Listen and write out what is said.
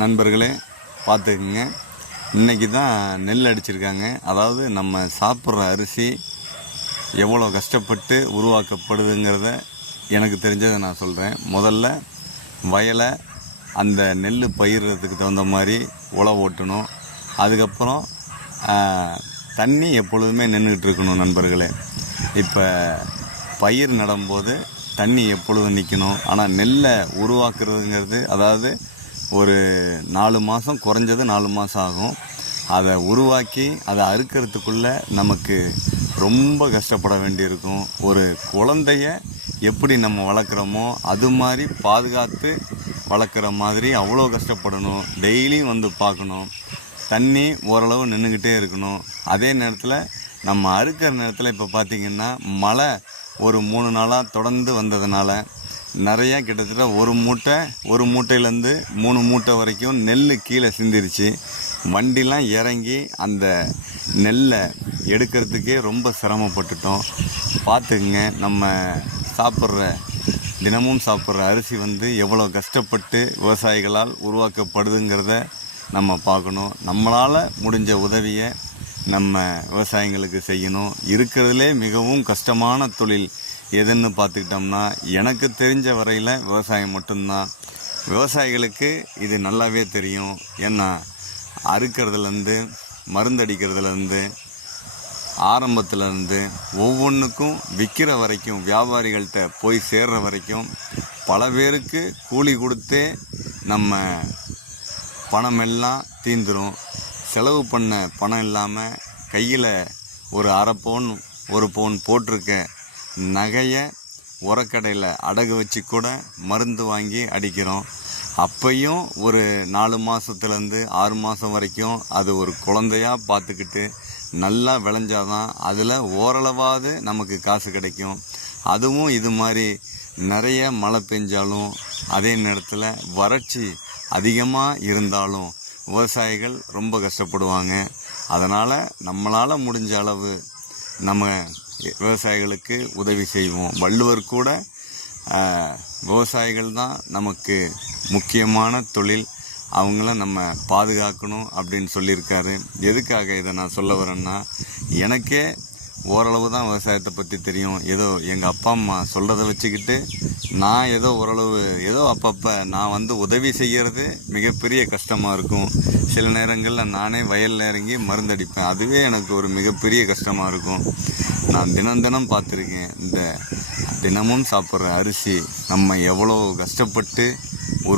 நண்பர்களே பார்த்துக்குங்க, இன்றைக்கி தான் நெல் அடிச்சிருக்காங்க. அதாவது நம்ம சாப்பிட்ற அரிசி எவ்வளோ கஷ்டப்பட்டு உருவாக்கப்படுதுங்கிறத எனக்கு தெரிஞ்சதை நான் சொல்கிறேன். முதல்ல வயலை அந்த நெல் பயிர்றதுக்கு தகுந்த மாதிரி உழவு ஓட்டணும். அதுக்கப்புறம் தண்ணி எப்பொழுதுமே நின்றுக்கிட்டு இருக்கணும் நண்பர்களே. இப்போ பயிர் நடும்போது தண்ணி எப்பொழுதும் நிற்கணும். ஆனால் நெல்லை உருவாக்குறதுங்கிறது, அதாவது ஒரு 4 மாதம், குறைஞ்சது 4 மாதம் ஆகும். அதை உருவாக்கி அதை அறுக்கிறதுக்குள்ளே நமக்கு ரொம்ப கஷ்டப்பட வேண்டியிருக்கும். ஒரு குழந்தைய எப்படி நம்ம வளர்க்குறோமோ அது மாதிரி பாதுகாத்து வளர்க்குற மாதிரி அவ்வளோ கஷ்டப்படணும். டெய்லியும் வந்து பார்க்கணும். தண்ணி ஓரளவு நின்றுக்கிட்டே இருக்கணும். அதே நேரத்தில் நம்ம அறுக்கிற நேரத்தில் இப்போ பார்த்திங்கன்னா மழை ஒரு 3 நாளாக தொடர்ந்து வந்ததுனால நிறையா கிட்டத்தட்ட ஒரு மூட்டையிலேருந்து 3 மூட்டை வரைக்கும் நெல் கீழே சிந்திருச்சு. வண்டிலாம் இறங்கி அந்த நெல்லை எடுக்கிறதுக்கே ரொம்ப சிரமப்பட்டுட்டோம். பார்த்துக்குங்க, நம்ம தினமும் சாப்பிட்ற அரிசி வந்து எவ்வளோ கஷ்டப்பட்டு விவசாயிகளால் உருவாக்கப்படுதுங்கிறத நம்ம பார்க்கணும். நம்மளால் முடிஞ்ச உதவியை நம்ம விவசாயிங்களுக்கு செய்யணும். இருக்கிறதுலே மிகவும் கஷ்டமான தொழில் எதுன்னு பார்த்துக்கிட்டோம்னா, எனக்கு தெரிஞ்ச வரையில் விவசாயம் மட்டும்தான். விவசாயிகளுக்கு இது நல்லாவே தெரியும். ஏன்னா அறுக்கிறதுலேருந்து மருந்தடிக்கிறதுலேருந்து ஆரம்பத்துலேருந்து ஒவ்வொன்றுக்கும் விற்கிற வரைக்கும், வியாபாரிகள்கிட்ட போய் சேர்ற வரைக்கும் பல பேருக்கு கூலி கொடுத்தே நம்ம பணமெல்லாம் தீந்துடும். செலவு பண்ண பணம் இல்லாமல் கையில் ஒரு அரை பவுன் 1 பவுன் போட்டிருக்க நகையை உரக்கடையில் அடகு வச்சு கூட மருந்து வாங்கி அடிக்கிறோம். அப்பையும் ஒரு 4 மாதத்துலேருந்து 6 மாதம் வரைக்கும் அது ஒரு குழந்தையாக பார்த்துக்கிட்டு நல்லா விளைஞ்சாதான் அதில் ஓரளவாவது நமக்கு காசு கிடைக்கும். அதுவும் இது மாதிரி நிறைய மழை பெஞ்சாலும், அதே நேரத்தில் வறட்சி அதிகமாக இருந்தாலும் விவசாயிகள் ரொம்ப கஷ்டப்படுவாங்க. அதனால் நம்மளால் முடிஞ்ச அளவு நம்ம விவசாயிகளுக்கு உதவி செய்வோம். வள்ளுவர் கூட விவசாயிகள் தான் நமக்கு முக்கியமான தொழில், அவங்கள நம்ம பாதுகாக்கணும் அப்படின்னு சொல்லியிருக்காரு. எதுக்காக இதை நான் சொல்ல வரேன்னா, எனக்கே ஓரளவு தான் விவசாயத்தை பற்றி தெரியும். ஏதோ எங்கள் அப்பா அம்மா சொல்கிறத வச்சுக்கிட்டு நான் ஏதோ அப்பப்போ நான் வந்து உதவி செய்கிறது மிகப்பெரிய கஷ்டமாக இருக்கும். சில நேரங்களில் நானே வயலில் இறங்கி மருந்தடிப்பேன். அதுவே எனக்கு ஒரு மிகப்பெரிய கஷ்டமாக இருக்கும். நான் தினம் பார்த்துருக்கேன். இந்த தினமும் சாப்பிட்ற அரிசி நம்ம எவ்வளோ கஷ்டப்பட்டு